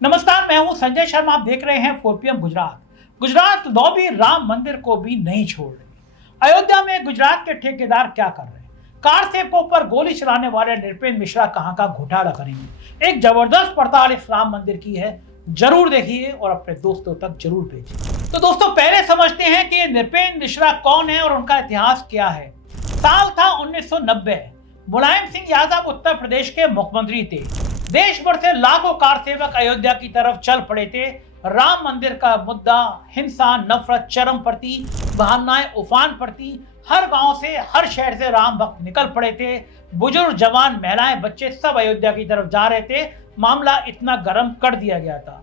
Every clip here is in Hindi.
नमस्कार, मैं हूं संजय शर्मा। आप देख रहे हैं 4PM गुजरात। गुजरात लॉबी राम मंदिर को भी नहीं छोड़ रही। अयोध्या में गुजरात के ठेकेदार क्या कर रहे हैं? कार सेवकों पर गोली चलाने वाले नृपेंद्र मिश्रा कहां का घोटाला करेंगे? एक जबरदस्त पड़ताल इस राम मंदिर की है, जरूर देखिए और अपने दोस्तों तक जरूर भेजिए। तो दोस्तों, पहले समझते हैं कि नृपेंद्र मिश्रा कौन है और उनका इतिहास क्या है। साल था 1990। मुलायम सिंह यादव उत्तर प्रदेश के मुख्यमंत्री थे। देश भर से लाखों कार सेवक अयोध्या की तरफ चल पड़े थे। राम मंदिर का मुद्दा, हिंसा, नफरत चरम पर थी, भावनाएं उफान पर थी। हर गांव से, हर शहर से राम भक्त निकल पड़े थे। बुजुर्ग, जवान, महिलाएं, बच्चे सब अयोध्या की तरफ जा रहे थे। मामला इतना गर्म कर दिया गया था।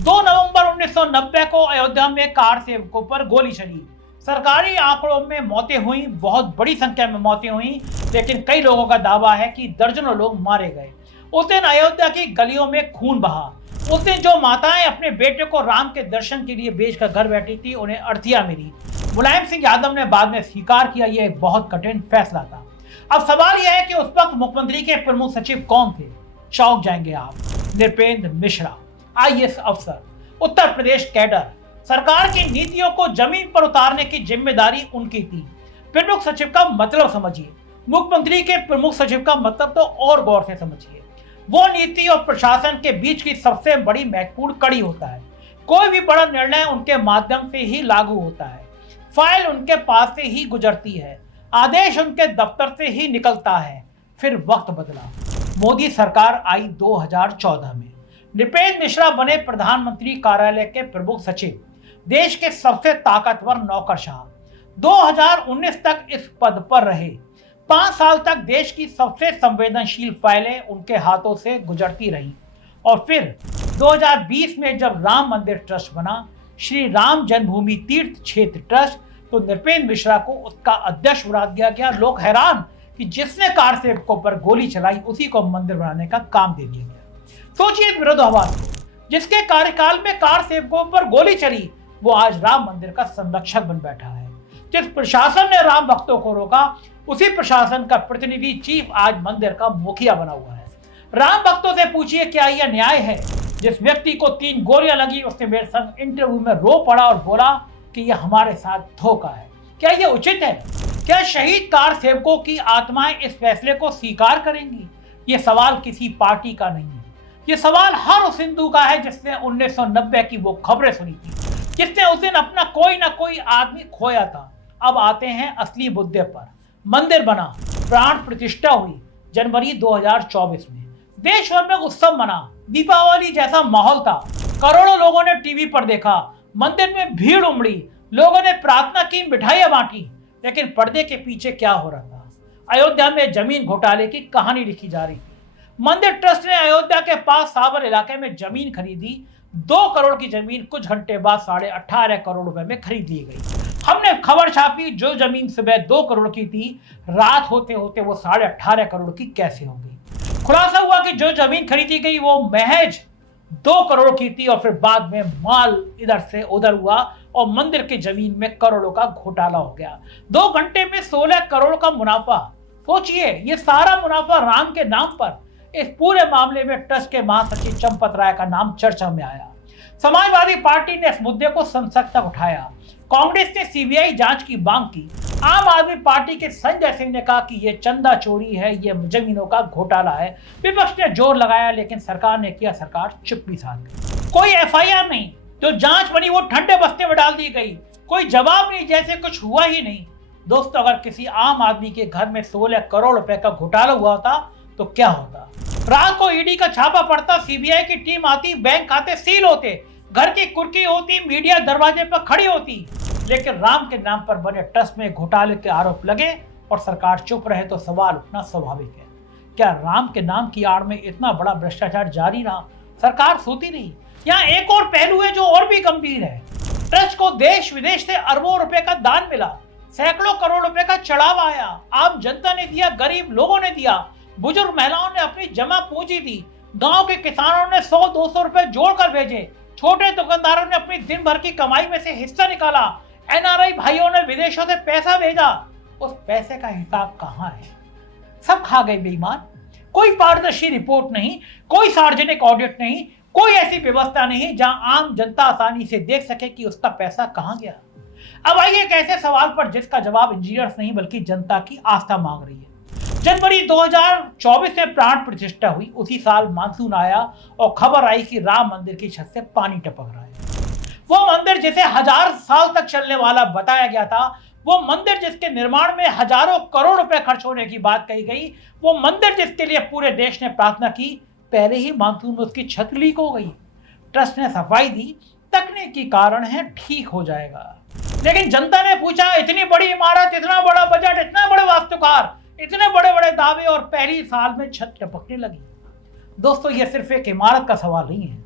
2 नवंबर 1990 को अयोध्या में कार सेवकों पर गोली चली। सरकारी आंकड़ों में मौतें हुई, बहुत बड़ी संख्या में मौतें हुई, लेकिन कई लोगों का दावा है कि दर्जनों लोग मारे गए। उस दिन अयोध्या की गलियों में खून बहा। उस दिन जो माताएं अपने बेटे को राम के दर्शन के लिए बेचकर घर बैठी थी, उन्हें अर्थियां मिली। मुलायम सिंह यादव ने बाद में स्वीकार किया, यह एक बहुत कठिन फैसला था। अब सवाल यह है कि उस वक्त मुख्यमंत्री के प्रमुख सचिव कौन थे? चौंक जाएंगे आप। नृपेंद्र मिश्रा, IAS अफसर, उत्तर प्रदेश कैडर। सरकार की नीतियों को जमीन पर उतारने की जिम्मेदारी उनकी थी। प्रमुख सचिव का मतलब समझिए, मुख्यमंत्री के प्रमुख सचिव का मतलब तो और गौर से समझिए। वो नीति और प्रशासन के बीच की सबसे बड़ी महत्वपूर्ण कड़ी होता है। कोई भी बड़ा निर्णय उनके माध्यम से ही लागू होता है। फाइल उनके पास से ही गुजरती है। आदेश उनके दफ्तर से ही निकलता है। फिर वक्त बदला। मोदी सरकार आई 2014 में। नृपेंद्र मिश्रा बने प्रधानमंत्री कार्यालय के प्रमुख सचिव, देश के सबसे ताकतवर नौकरशाह। 2019 तक इस पद पर रहे। 5 साल तक देश की सबसे संवेदनशील फाइलें उनके हाथों से गुजरती रहीं। और फिर 2020 में जब राम मंदिर ट्रस्ट बना, श्री राम जन्मभूमि तीर्थ क्षेत्र ट्रस्ट, तो नृपेंद्र मिश्रा को उसका अध्यक्ष बना दिया गया। लोग हैरान कि जिसने कार सेवकों पर गोली चलाई, उसी को मंदिर बनाने का काम दे दिया गया। सोचिए इस विरोधाभास को। जिसके कार्यकाल में कार सेवकों पर गोली चली, वो आज राम मंदिर का संरक्षक बन बैठा है। जिस प्रशासन ने राम भक्तों को रोका, उसी प्रशासन का प्रतिनिधि चीफ आज मंदिर का मुखिया बना हुआ है। राम भक्तों से पूछिए, क्या यह न्याय है? जिस व्यक्ति को 3 गोलियां लगी, उसने मेरे संग इंटरव्यू में रो पड़ा और बोला कि यह हमारे साथ धोखा है। क्या यह उचित है? क्या शहीद कार सेवकों की आत्माएं इस फैसले को स्वीकार करेंगी? यह सवाल किसी पार्टी का नहीं है। यह सवाल हर उस हिंदू का है जिसने 1990 की वो खबरें सुनी थी, जिसने उस दिन अपना कोई ना कोई आदमी खोया था। अब आते हैं असली मुद्दे पर। मंदिर बना, प्राण प्रतिष्ठा हुई जनवरी 2024 में। देश भर में उत्सव मना, दीपावली जैसा माहौल था। करोड़ों लोगों ने टीवी पर देखा। मंदिर में भीड़ उमड़ी, लोगों ने प्रार्थना की, मिठाइयां बांटी। लेकिन पर्दे के पीछे क्या हो रहा था? अयोध्या में जमीन घोटाले की कहानी लिखी जा रही थी। मंदिर ट्रस्ट ने अयोध्या के पास सावर इलाके में जमीन खरीदी। 2 करोड़ की जमीन कुछ घंटे बाद 18.5 करोड़ रुपए में खरीद ली गई। हमने खबर छापी, जो जमीन सुबह 2 करोड़ की थी, रात होते होते वो 18.5 करोड़ की कैसे हो गई। खुलासा हुआ कि जो जमीन खरीदी गई वो महज 2 करोड़ की थी और फिर बाद में माल इधर से उधर हुआ और मंदिर की जमीन में करोड़ों का घोटाला हो गया। 2 घंटे में 16 करोड़ का मुनाफा। सोचिए, ये सारा मुनाफा राम के नाम पर। इस पूरे मामले में ट्रस्ट के महासचिव चंपत राय का नाम चर्चा में आया। समाजवादी पार्टी ने इस मुद्दे को संसद तक उठाया। कांग्रेस ने CBI जांच की मांग की। आम आदमी पार्टी के संजय सिंह ने कहा कि यह चंदा चोरी है, यह जमीनों का घोटाला है। विपक्ष ने जोर लगाया, लेकिन सरकार ने किया, सरकार चुप्पी साध गई। कोई FIR नहीं, जो जांच बनी वो ठंडे बस्ते में डाल दी गई। कोई जवाब नहीं, जैसे कुछ हुआ ही नहीं। दोस्तों, अगर किसी आम आदमी के घर में 16 करोड़ रुपए का घोटाला हुआ होता तो क्या होता? रात को ED का छापा पड़ता, CBI की टीम आती, बैंक खाते सील होते, घर की कुर्की होती, मीडिया दरवाजे पर खड़ी होती। लेकिन राम के नाम पर बने ट्रस्ट में घोटाले के आरोप लगे और सरकार चुप रहे तो सवाल उठना स्वाभाविक है। क्या राम के नाम की आड़ में इतना बड़ा भ्रष्टाचार जारी रहा? सरकार सोती रही? यहाँ एक और पहलू है जो और भी गंभीर है। ट्रस्ट को देश विदेश से अरबों रुपए का दान मिला, सैकड़ों करोड़ रुपए का चढ़ावा आया। आम जनता ने दिया, गरीब लोगों ने दिया, बुजुर्ग महिलाओं ने अपनी जमा पूंजी दी, गांव के किसानों ने 100-200 रुपए जोड़कर भेजे, छोटे दुकानदारों ने अपनी दिन भर की कमाई में से हिस्सा निकाला, NRI भाइयों ने विदेशों से पैसा भेजा। उस पैसे का हिसाब कहां है? सब खा गए बेईमान। कोई पारदर्शी रिपोर्ट नहीं, कोई सार्वजनिक ऑडिट नहीं, कोई ऐसी व्यवस्था नहीं है जहां आम जनता आसानी से देख सके कि उसका पैसा कहां गया। अब आइए एक ऐसे सवाल पर जिसका जवाब इंजीनियर्स नहीं बल्कि जनता की आस्था मांग रही है। जनवरी 2024 में प्राण प्रतिष्ठा हुई, उसी साल मानसून आया और खबर आई कि राम मंदिर की छत से पानी टपक रहा है। वो मंदिर जिसे 1000 साल तक चलने वाला बताया गया था, वो मंदिर जिसके निर्माण में हजारों करोड़ रुपए खर्च होने की बात कही गई, वो मंदिर जिसके लिए पूरे देश ने प्रार्थना की, पहले ही मानसून में उसकी छत लीक हो गई। ट्रस्ट ने सफाई दी, तकनीकी कारण है, ठीक हो जाएगा। लेकिन जनता ने पूछा, इतनी बड़ी इमारत, इतना बड़ा बजट, इतने बड़े वास्तुकार, इतने बड़े बड़े दावे और पहली साल में छत टपकने लगी। दोस्तों, यह सिर्फ एक इमारत का सवाल नहीं है,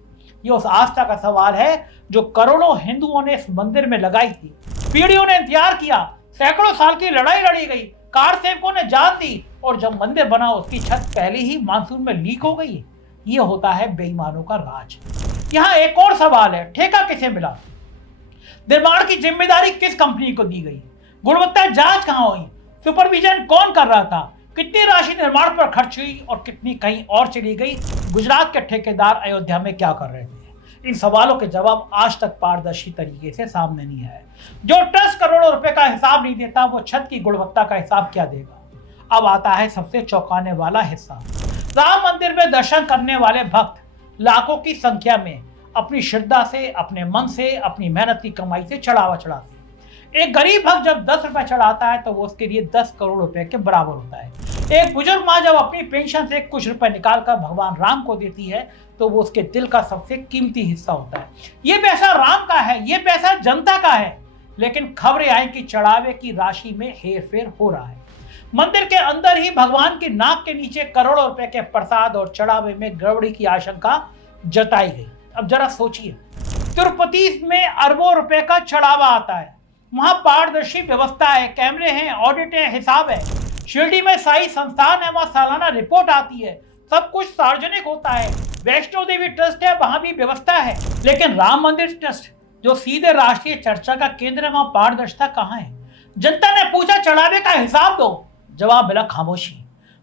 ये उस आस्था का सवाल है जो करोड़ों हिंदुओं ने इस मंदिर में लगाई थी। पीढ़ियों ने इंतजार किया, सैकड़ों साल की लड़ाई लड़ी गई, कार सेवकों ने जान दी और जब मंदिर बना उसकी छत पहले ही मानसून में लीक हो गई। ये होता है बेईमानों का राज। यहाँ एक और सवाल है, ठेका किसे मिला? निर्माण की जिम्मेदारी किस कंपनी को दी गई? गुणवत्ता जांच कहां हुई? सुपरविजन कौन कर रहा था? कितनी राशि निर्माण पर खर्च हुई और कितनी कहीं और चली गई? गुजरात के ठेकेदार अयोध्या में क्या कर रहे थे? इन सवालों के जवाब आज तक पारदर्शी तरीके से सामने नहीं आए। जो ट्रस्ट करोड़ों रुपए का हिसाब नहीं देता, वो छत की गुणवत्ता का हिसाब क्या देगा? अब आता है सबसे चौंकाने वाला हिस्सा। राम मंदिर में दर्शन करने वाले भक्त लाखों की संख्या में अपनी श्रद्धा से, अपने मन से, अपनी मेहनत की कमाई से चढ़ावा चढ़ाते हैं। एक गरीब भक्त जब 10 रुपए चढ़ाता है तो वो उसके लिए 10 करोड़ रुपए के बराबर होता है। एक बुजुर्ग माँ जब अपनी पेंशन से कुछ रुपए निकालकर भगवान राम को देती है तो वो उसके दिल का सबसे कीमती हिस्सा होता है। ये पैसा राम का है, ये पैसा जनता का है। लेकिन खबरें आई कि चढ़ावे की राशि में हेरफेर हो रहा है। मंदिर के अंदर ही भगवान की नाक के नीचे करोड़ों रुपए के प्रसाद और चढ़ावे में गड़बड़ी की आशंका जताई गई। अब जरा सोचिए, तिरुपति में अरबों रुपए का चढ़ावा आता है, वहां पारदर्शी व्यवस्था है, कैमरे हैं, ऑडिट है, हिसाब है। शिरडी में साई संस्थान है, वहां सालाना रिपोर्ट आती है, सब कुछ सार्वजनिक होता है। वैष्णो देवी ट्रस्ट है, वहां भी व्यवस्था है। लेकिन राम मंदिर ट्रस्ट जो सीधे राष्ट्रीय चर्चा का केंद्र है, वहां पारदर्शिता कहां है? जनता ने पूछा, चढ़ावे का हिसाब दो, जवाब मिला खामोशी।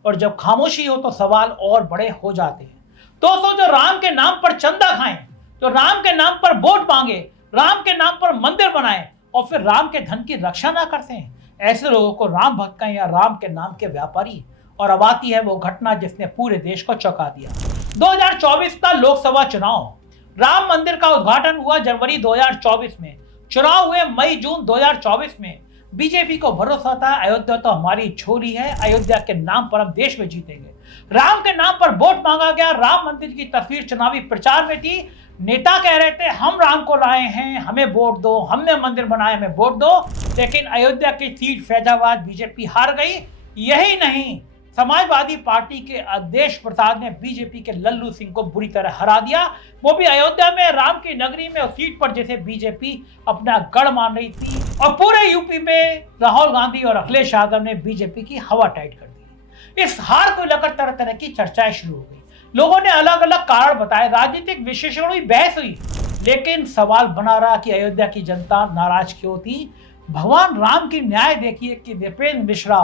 और जब खामोशी हो तो सवाल और बड़े हो जाते हैं। दोस्तों, जो राम के नाम पर चंदा खाएं, जो राम के नाम पर वोट मांगे, राम के नाम पर मंदिर बनाए और फिर राम के धन की रक्षा ना करते हैं, ऐसे लोगों को राम भक्त कहें या राम के नाम के व्यापारी। और अब आती है वो घटना जिसने पूरे देश को चौंका दिया। 2024 का लोकसभा चुनाव। राम मंदिर का उद्घाटन हुआ जनवरी 2024 में, चुनाव हुए मई जून 2024 में। बीजेपी को भरोसा था, अयोध्या तो हमारी छोरी है, अयोध्या के नाम पर हम देश में जीतेंगे। राम के नाम पर वोट मांगा गया। राम मंदिर की तस्वीर चुनावी प्रचार में थी। नेता कह रहे थे, हम राम को लाए हैं, हमें वोट दो, हमने मंदिर बनाया, हमें वोट दो। लेकिन अयोध्या की सीट फैजाबाद बीजेपी हार गई। यही नहीं, समाजवादी पार्टी के अवधेश प्रसाद ने बीजेपी के लल्लू सिंह को बुरी तरह हरा दिया, वो भी अयोध्या में, राम की नगरी में, उस सीट पर जैसे बीजेपी अपना गढ़ मान रही थी। और पूरे यूपी में राहुल गांधी और अखिलेश यादव ने बीजेपी की हवा टाइट कर दी। इस हार को लेकर तरह तरह की चर्चाएं शुरू हो गई। लोगों ने अलग अलग कारण बताए, राजनीतिक विश्लेषणों की बहस हुई। लेकिन सवाल बना रहा कि अयोध्या की जनता नाराज क्यों थी? भगवान राम की न्याय देखिए कि नृपेंद्र मिश्रा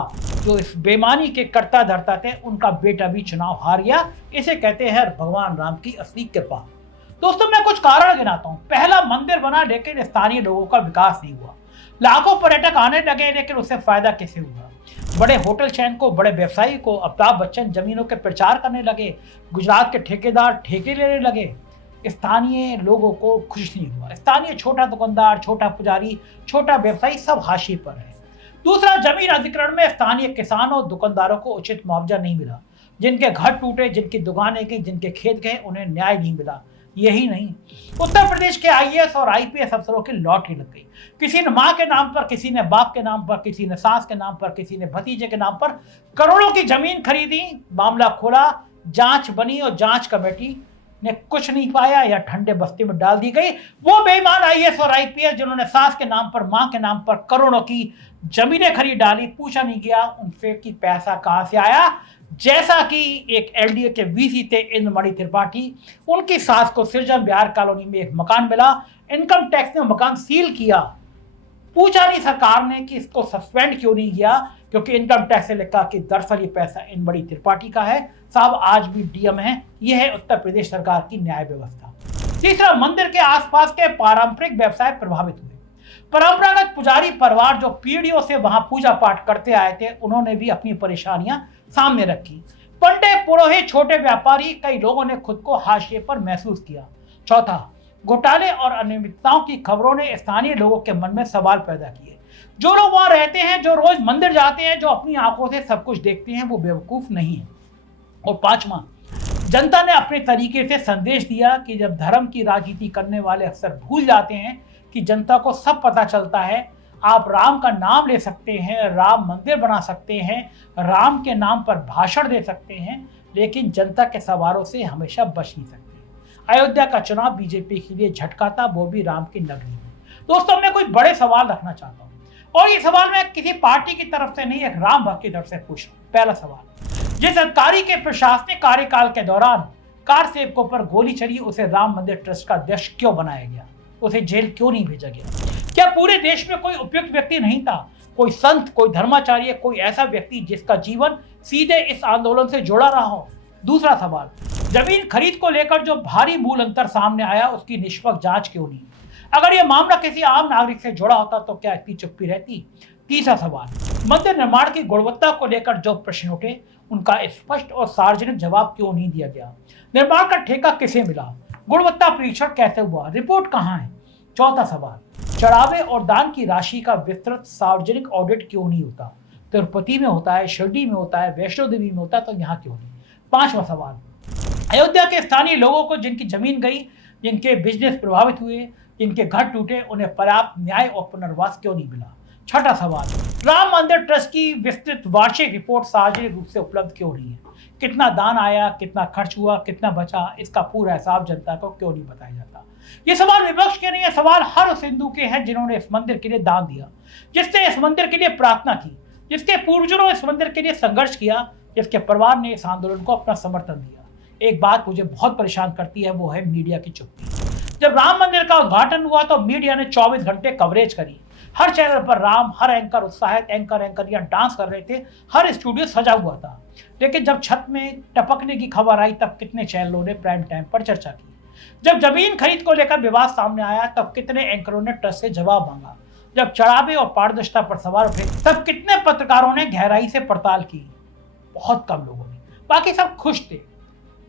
जो इस बेईमानी के कर्ता धर्ता थे, उनका बेटा भी चुनाव हार गया। इसे कहते हैं भगवान राम की असली कृपा। दोस्तों, मैं कुछ कारण गिनाता हूं। पहला, मंदिर बना लेकिन स्थानीय लोगों का विकास नहीं हुआ। लाखों पर्यटक आने लगे लेकिन उससे फायदा कैसे हुआ? बड़े होटल चैन को, बड़े व्यवसायी को अमिताभ बच्चन जमीनों के प्रचार करने लगे, गुजरात के ठेकेदार ठेके लेने लगे, स्थानीय लोगों को खुश नहीं हुआ। स्थानीय छोटा दुकानदार, छोटा पुजारी, छोटा व्यवसायी सब हाशिए पर है। दूसरा, जमीन अधिग्रहण में स्थानीय किसानों, दुकानदारों को उचित मुआवजा नहीं मिला। जिनके घर टूटे, जिनकी दुकानें गई, जिनके खेत गए, उन्हें न्याय नहीं मिला। यही नहीं, उत्तर प्रदेश के आईएएस और आईपीएस अफसरों की लॉटरी लग गई। किसी ने मां के नाम पर, किसी ने बाप के नाम पर, किसी ने सास के नाम पर, किसी ने भतीजे के नाम पर करोड़ों की जमीन खरीदी। मामला खोला, जांच बनी और जांच कमेटी ने कुछ नहीं पाया या ठंडे बस्ती में डाल दी गई। वो बेईमान आईएएस और आईपीएस जिन्होंने सास के नाम पर, मां के नाम पर करोड़ों की जमीनें खरीद डाली, पूछा नहीं गया उनसे कि पैसा कहां से आया। जैसा कि एक एलडीए के वीसी थे इंद्रमणि त्रिपाठी, उनकी सास को सृजन बिहार कॉलोनी में एक मकान मिला, इनकम टैक्स ने मकान सील किया। पूछा नहीं सरकार ने कि इसको सस्पेंड क्यों नहीं किया, क्योंकि इनकम टैक्स से लिखा कि दरअसल ये पैसा इंद्रमणि त्रिपाठी का है। साहब आज भी डीएम है। यह है उत्तर प्रदेश सरकार की न्याय व्यवस्था। तीसरा, मंदिर के आसपास के पारंपरिक व्यवसाय प्रभावित हुए। परंपरागत पुजारी परिवार जो पीढ़ियों से वहां पूजा पाठ करते आए थे, उन्होंने भी अपनी परेशानियां सामने रखी। पंडित, पुरोहित, छोटे व्यापारी, कई लोगों ने खुद को हाशिए पर महसूस किया। चौथा, घोटाले और अनियमितताओं की खबरों ने स्थानीय लोगों के मन में सवाल पैदा किए। जो लोग वहां रहते हैं, जो रोज मंदिर जाते हैं, जो अपनी आंखों से सब कुछ देखते हैं, वो बेवकूफ नहीं है। और पांचवा, जनता ने अपने तरीके से संदेश दिया कि जब धर्म की राजनीति करने वाले अक्सर भूल जाते हैं कि जनता को सब पता चलता है। आप राम का नाम ले सकते हैं, राम मंदिर बना सकते हैं, राम के नाम पर भाषण दे सकते हैं, लेकिन जनता के सवालों से हमेशा बच नहीं सकते। अयोध्या का चुनाव बीजेपी के लिए झटका था, वो भी राम की नगरी में। दोस्तों, मैं कुछ बड़े सवाल रखना चाहता हूँ, और ये सवाल मैं किसी पार्टी की तरफ से नहीं, एक राम भक्त की तरफ से पूछ रहा हूँ। पहला सवाल, जिस अधिकारी के प्रशासनिक कार्यकाल के दौरान कार सेवकों पर गोली चली, उसे राम मंदिर ट्रस्ट का अध्यक्ष क्यों बनाया गया? उसे जेल क्यों नहीं भेजा गया? क्या पूरे देश में कोई उपयुक्त व्यक्ति नहीं था? कोई संत, कोई धर्माचार्य, कोई ऐसा व्यक्ति जिसका जीवन सीधे इस आंदोलन से जुड़ा रहा हो? दूसरा सवाल, जमीन खरीद को लेकर जो भारी मूल अंतर सामने आया, उसकी निष्पक्ष जांच क्यों नहीं? अगर यह मामला किसी आम नागरिक से जुड़ा होता तो क्या इतनी चुप्पी रहती? तीसरा सवाल, मंदिर निर्माण की गुणवत्ता को लेकर जो प्रश्न उठे, उनका स्पष्ट और सार्वजनिक जवाब क्यों नहीं दिया गया? निर्माण का ठेका किसे मिला? गुणवत्ता परीक्षण कैसे हुआ? रिपोर्ट कहां है? चौथा सवाल, चढ़ावे और दान की राशि का विस्तृत सार्वजनिक ऑडिट क्यों नहीं होता? तिरुपति में होता है, शिरडी में होता है, वैष्णो देवी में होता है, तो यहाँ क्यों नहीं? पांचवा सवाल, अयोध्या के स्थानीय लोगों को जिनकी जमीन गई, जिनके बिजनेस प्रभावित हुए, जिनके घर टूटे, उन्हें पर्याप्त न्याय और पुनर्वास क्यों नहीं मिला? छठा सवाल, राम मंदिर ट्रस्ट की विस्तृत वार्षिक रिपोर्ट सार्वजनिक रूप से उपलब्ध क्यों नहीं है? कितना दान आया, कितना खर्च हुआ, कितना बचा, इसका पूरा हिसाब जनता को क्यों नहीं बताया जाता? ये सवाल विपक्ष के नहीं है, सवाल हर उस हिंदू के हैं जिन्होंने इस मंदिर के लिए दान दिया, जिसने इस मंदिर के लिए प्रार्थना की, जिसके पूर्वजों ने इस मंदिर के लिए संघर्ष किया, जिसके परिवार ने इस आंदोलन को अपना समर्थन दिया। एक बात मुझे बहुत परेशान करती है, वो है मीडिया की चुप्पी। जब राम मंदिर का उद्घाटन हुआ तो मीडिया ने 24 घंटे कवरेज करी। हर चैनल पर राम, हर एंकर उत्साहित, एंकरियां डांस कर रहे थे, हर स्टूडियो सजा हुआ था। लेकिन जब छत में टपकने की खबर आई, तब कितने चैनलों ने प्राइम टाइम पर चर्चा की? जब जमीन खरीद को लेकर विवाद सामने आया, तब कितने एंकरों ने ट्रस्ट से जवाब मांगा? जब चढ़ावे और पारदर्शिता पर सवाल उठे, तब कितने पत्रकारों ने गहराई से पड़ताल की? बहुत कम लोगों ने। बाकी सब खुश थे,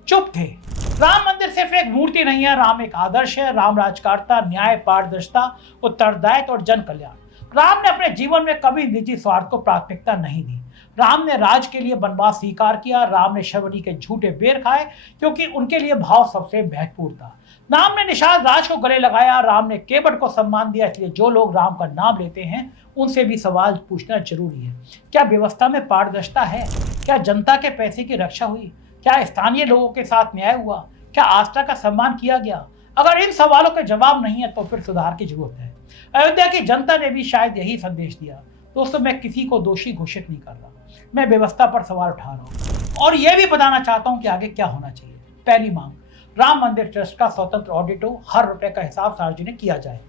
चुप थे। राम मंदिर सिर्फ एक मूर्ति नहीं है, राम एक आदर्श है। राम राजकार्यता, न्याय, पारदर्शिता, उत्तरदायित्व और जन कल्याण। राम ने अपने जीवन में कभी निजी स्वार्थ को प्राथमिकता नहीं दी। राम ने राज के लिए वनवास स्वीकार किया। राम ने शबरी के झूठे बेर खाए, क्योंकि उनके लिए भाव सबसे महत्वपूर्ण था। राम ने निषाद राज को गले लगाया। राम ने केवट को सम्मान दिया। इसलिए जो लोग राम का नाम लेते हैं, उनसे भी सवाल पूछना जरूरी है। क्या व्यवस्था में पारदर्शिता है? क्या जनता के पैसे की रक्षा हुई? क्या स्थानीय लोगों के साथ न्याय हुआ? क्या आस्था का सम्मान किया गया? अगर इन सवालों के जवाब नहीं है, तो फिर सुधार की जरूरत है। अयोध्या की जनता ने भी शायद यही संदेश दिया। दोस्तों, मैं किसी को दोषी घोषित नहीं कर रहा, मैं व्यवस्था पर सवाल उठा रहा हूँ और यह भी बताना चाहता हूँ कि आगे क्या होना चाहिए। पहली मांग, राम मंदिर ट्रस्ट का स्वतंत्र ऑडिट हो, हर रुपए का हिसाब सार्वजनिक किया जाए।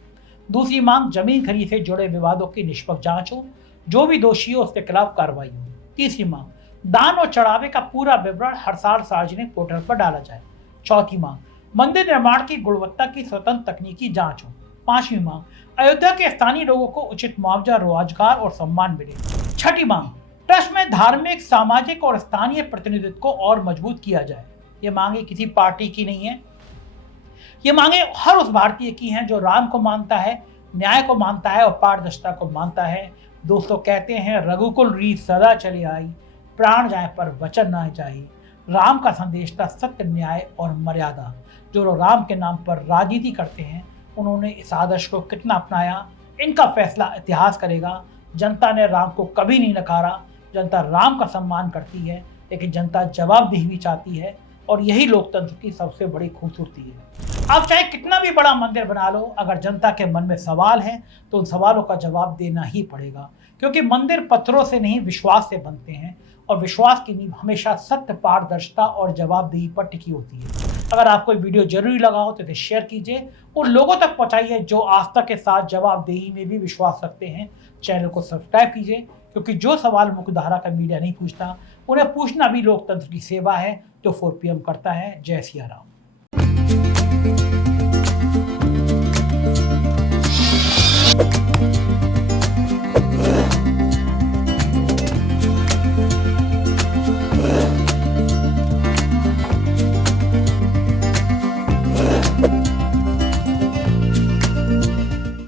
दूसरी मांग, जमीन खरीद से जुड़े विवादों की निष्पक्ष जांच हो, जो भी दोषी हो उसके खिलाफ कार्रवाई हो। तीसरी मांग, दान और चढ़ावे का पूरा विवरण हर साल सार्वजनिक पोर्टल पर डाला जाए। चौथी मांग, मंदिर निर्माण की गुणवत्ता की स्वतंत्र तकनीकी जांच हो। पांचवी मांग, अयोध्या के स्थानीय लोगों को उचित मुआवजा, रोजगार और सम्मान मिले। छठी मांग, ट्रस्ट में धार्मिक, सामाजिक और स्थानीय प्रतिनिधित्व को और मजबूत किया जाए। ये मांगे किसी पार्टी की नहीं है, ये मांगे हर उस भारतीय की हैं जो राम को मानता है, न्याय को मानता है और पारदर्शिता को मानता है। दोस्तों, कहते हैं रघुकुल रीत सदा चली आई, प्राण जाए पर वचन ना जाए। राम का संदेश था सत्य, न्याय और मर्यादा। जो लोग राम के नाम पर राजनीति करते हैं, उन्होंने इस आदर्श को कितना अपनाया, इनका फैसला इतिहास करेगा। जनता ने राम को कभी नहीं नकारा। जनता राम का सम्मान करती है, लेकिन जनता जवाबदेही भी चाहती है, और यही लोकतंत्र की सबसे बड़ी खूबसूरती है। आप चाहे कितना भी बड़ा मंदिर बना लो, अगर जनता के मन में सवाल है तो उन सवालों का जवाब देना ही पड़ेगा, क्योंकि मंदिर पत्थरों से नहीं, विश्वास से बनते हैं, और विश्वास की नींव हमेशा सत्य, पारदर्शिता और जवाबदेही पर टिकी होती है। अगर आपको वीडियो जरूरी लगा हो तो इसे शेयर कीजिए, उन लोगों तक पहुंचाइए जो आस्था के साथ जवाबदेही में भी विश्वास रखते हैं। चैनल को सब्सक्राइब कीजिए, क्योंकि जो सवाल मुख्यधारा का मीडिया नहीं पूछता, उन्हें पूछना भी लोकतंत्र की सेवा है, जो 4PM करता है। जय सिया राम।